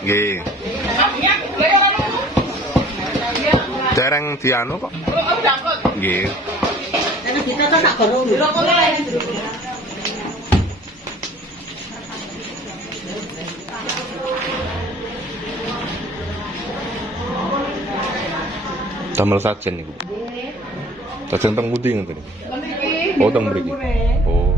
Nggih. Dereng dianu kok. Nggih. Kita kan tak gorong. Damel sajen niku. Sajen teng pundi ngoten niku? Oh, teng mriki. Oh.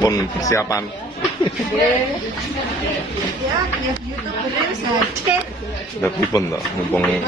Pun persiapan. Udah pripun to, mumpung ini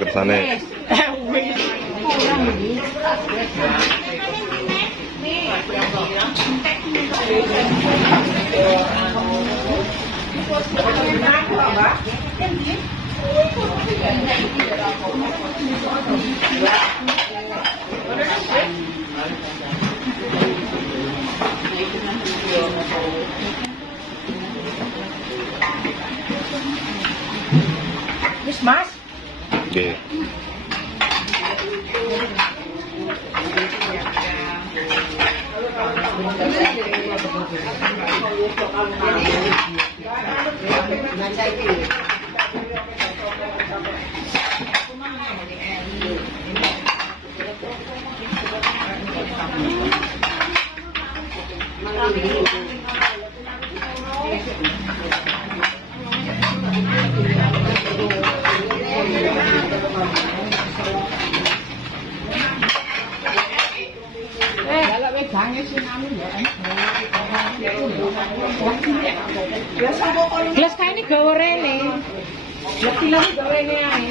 kersane. Wis, Mas. Nggih. Gelas kae ini gawe rene. Ya tilang gawe rene ae.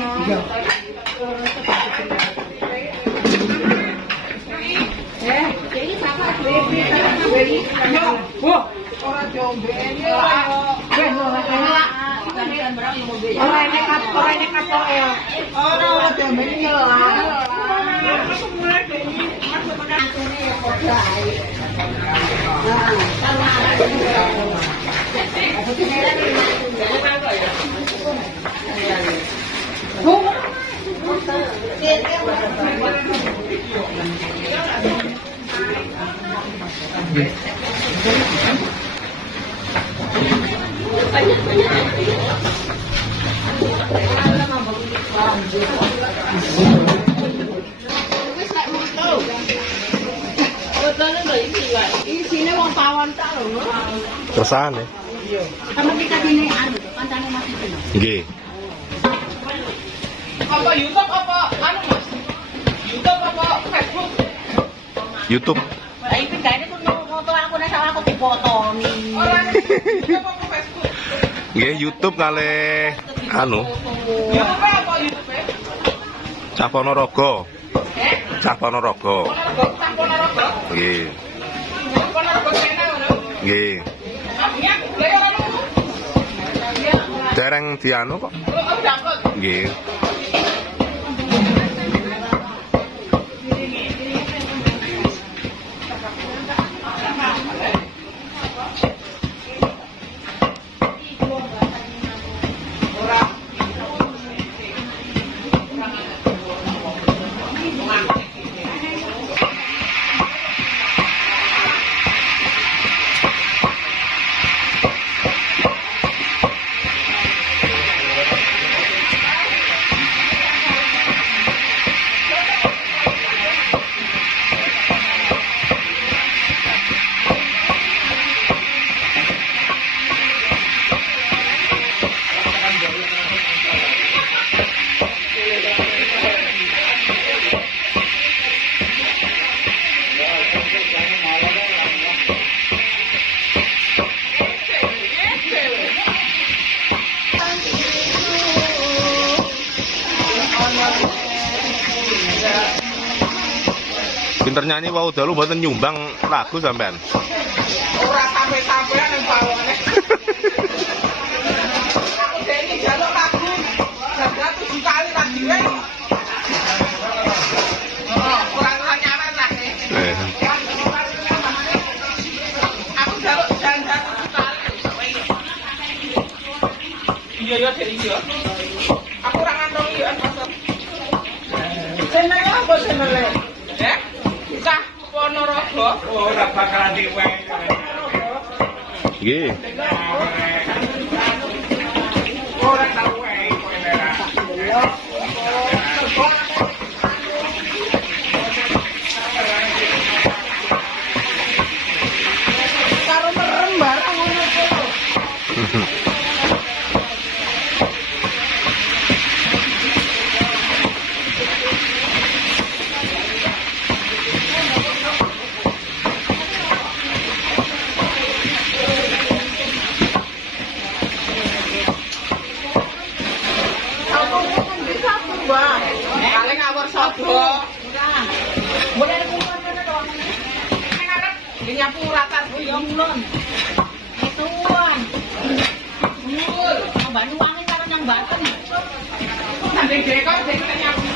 Iki sapa? Wah, ora jombene ora. Wes ora enak. Ora enak katoke ya. Ora jombene lah. Isine wong pawon tak lho. Kersane. Sama kita dine anu, kancane Mas iki. Nggih. Apa YouTube apa anu Mas? YouTube apa Facebook? YouTube. Lah iki gaene tuh foto aku nek salah aku dipotoni. Ora YouTube apa Facebook? Nggih, YouTube kali anu, YouTube apa YouTube? Cah Ponorogo. Cah Ponorogo. Ponorogo. Nggih. Nggih. Dereng dianu kok. Nggih. Pinter nyanyi wau dalu mboten nyumbang lagu sampean. Ora sampe-sampean yang bawane. Aku dene jaluk lagu. Jaga 7 kali lagi wae. Oh, kurang nyaman lah. Aku jaluk jangan 7 kali. Iya ya Dek iya. Aku ora ngantong ya masuk. Seneng apa seneng? Cah Ponorogo. Oh, ora bakalan diwe. Nggih. Ora tau wae karo merem barang ngono kok. Paling awor sobo. Boleh kumpul ngene to. Ini nyapu rata yo mulun. Ituan. Mul, Banyuwangi karo nang Banten. Sampe dekor sing nyapu.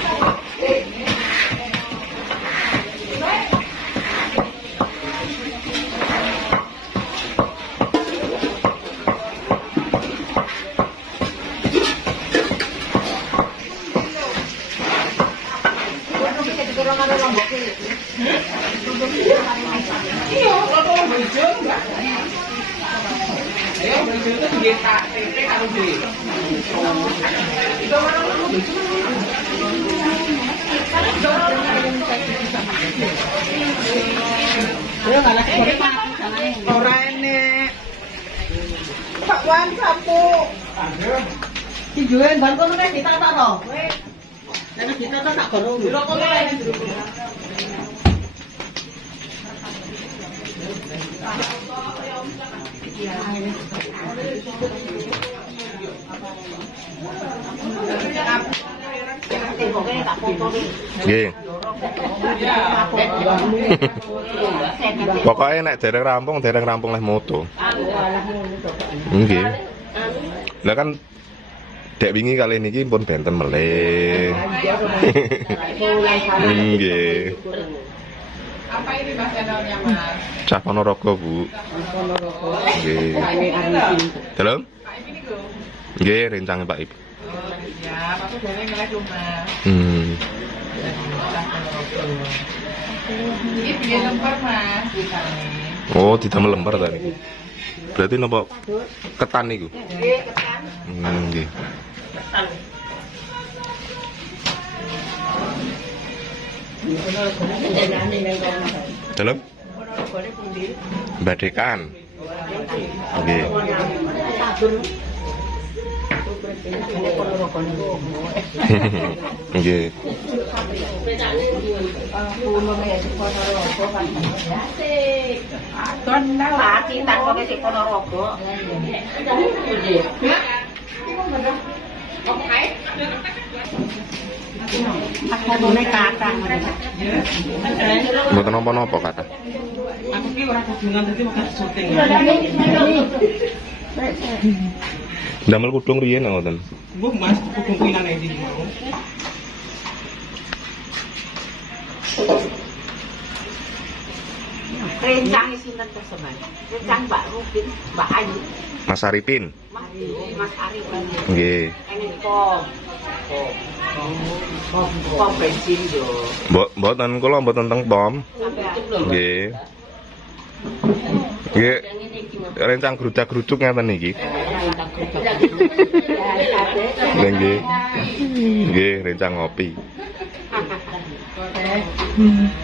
Iya, kalau bojo enggak. Ayo bojo itu nggih tak tete karo dhewe. Itu orang bojo. Ayo ngalah sore ora enek. Pak Wan sapu. Dijual ban kono wis ditata to. Nek ditata tak goro. Lho kono ae nduk. Nggih. Pokoknya nek dereng rampung leh moto. Nggih. Lah kan dek wingi kali niki pun benten meleh. Nggih. Apa ini Mas channelnya Mas? Cah Ponorogo, Bu. Nggih. Dalam? Pak Ipi niku. Nggih, rencange Pak Ipi. Oh iya, Pak dene ngelih rumah. Ini bikin lemper Mas di sana. Oh, didamel lemper tadi. Berarti napa ketan niku? Nggih, ketan. Nggih. Ketan. Dalam? Badekan. Nggih. Nggih. Kon nang lati tak kok sik Ponorogo. Oke. Aku ngene kakang. Mboten napa-napa kata. Aku ki ora kudungan dadi makan syuting. Damel kudung riyen ngoten. Mbuh Mas, kudung kuwi nang endi mau. Rencang sinten tersebar. Rencang Mbak Rupin, Mbak Ayu, Mas Arifin. Mas Arif. Nggih. Ini pom. Pom bensin yo. Mboten kula mboten teng pom. Nggih. Nggih. Rencang grudak-gruduk ngeten niki. Nggih. Nggih, rencang ngopi.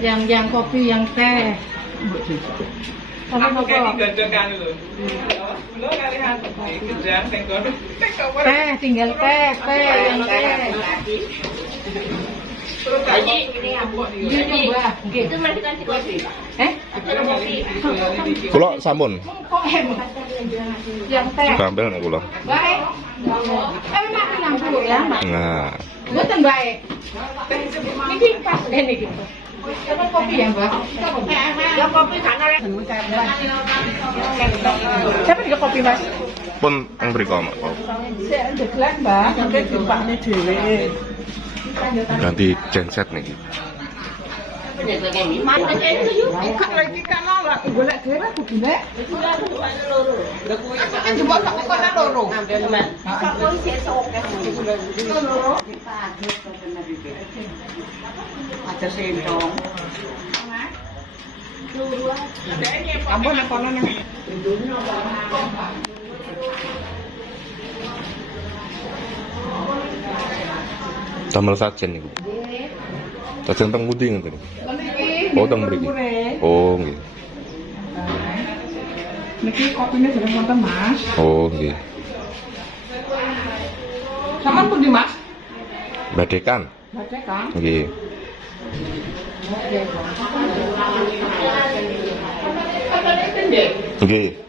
Yang kopi, yang teh. Aku kayak digodokan lho. Lho kali hati gedang sing kono. Teh, tinggal teh, yang teh. Terus Ini aku. Itu mari kita kopi. Kula sampun. Kok hebat. Yang teh. Gampil nek kula. Baik. Enak yang dulu ya, Mbak. Nah, Mboten baik. Niki pas niki. Coba kopi ya, Mbak. Ya kopi sana rek. Siapa juga kopi, Mas? pun teng mriku Mak. Sik ndeglan, Mbak. Sampai dipakne dhewe. Ganti genset niki. Kak lagi kan lah, golek dhewe kudune. Kan jebol tak kok ana loro. Sak polisi esuk loro. Ada sentong. Ampun nang kono nang. Damel sajen niku. Sajen teng pundi ngeten. Oh, teng mriki. Oh, nggih. Niki kopine dereng wonten, Mas. Oh, nggih. Sampeyan pundi, Mas? Badekan. Baca kan? Nggih. Nggih.